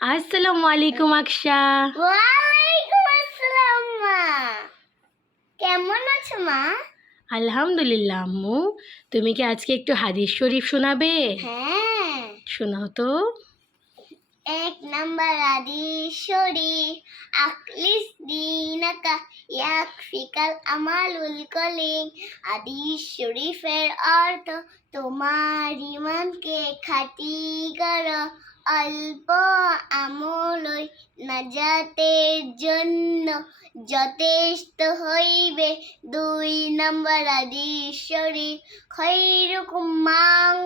আসসালামু আলাইকুম আকশা। ওয়ালাইকুম আসসালাম মা। কেমন আছো মা? আলহামদুলিল্লাহ আম্মু। তুমি কি আজকে একটু হাদিস শরীফ শোনাবে? হ্যাঁ, শোনাও তো। 1 নাম্বার হাদিস শরীফ, আখলিস দীনাকা ইয়াকফিকাল আমালুল কলিম। হাদিস শরীফের অর্থ, তোমার ঈমানকে খাঁটি করো, অল্প আমলই নাজাতের জন্য যথেষ্ট হইবে। 2 নাম্বার হাদিস শরীফ, খৈরুকুম মান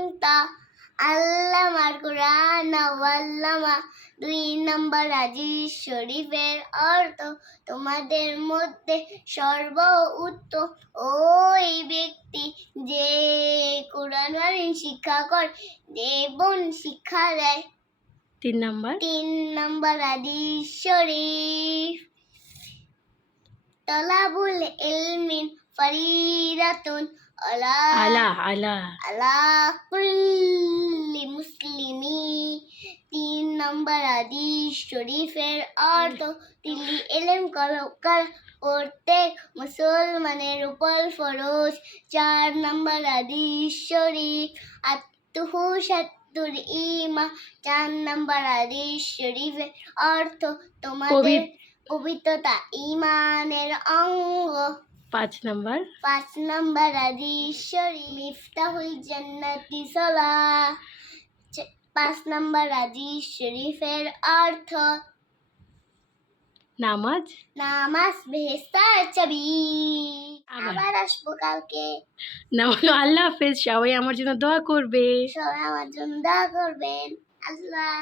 আল্লামাল কুরআন ওয়াল্লামা। 2 নাম্বার হাদিস শরীফের অর্থ, তোমাদের মধ্যে সর্ব উত্তম ওই ব্যক্তি যে কুরআন শিক্ষা করে এবং শিক্ষা দেয়। 3 নাম্বার 3 নাম্বার হাদিস শরীফ, তলাবুল ইলমি ফরিদাতুন আলা আলা আলা কুল্লি মুসলিমি। 3 নাম্বার হাদিস শরীফের অর্থ, তিলি ইলম প্রত্যেক মুসলমানের উপর ফরজ। 4 নাম্বার হাদিস শরীফ, আত্তুহু শাত্তুল ঈমান। 4 নাম্বার হাদিস শরীফের অর্থ, তোমাদের পবিত্রতা ঈমানের অঙ্গ। 5 নাম্বার 5 নাম্বার হাদিস শরীফ, মিফতাহুল জান্নাতি সালাহ। 5 নাম্বার হাদিস শরীফের অর্থ, নামাজ বেহেশতের চাবি। আবার আসবো কালকে। আল্লাহ হাফেজ। সবাই আমার জন্য দোয়া করবে। সবাই আমার জন্য দোয়া করবেন। আল্লাহ।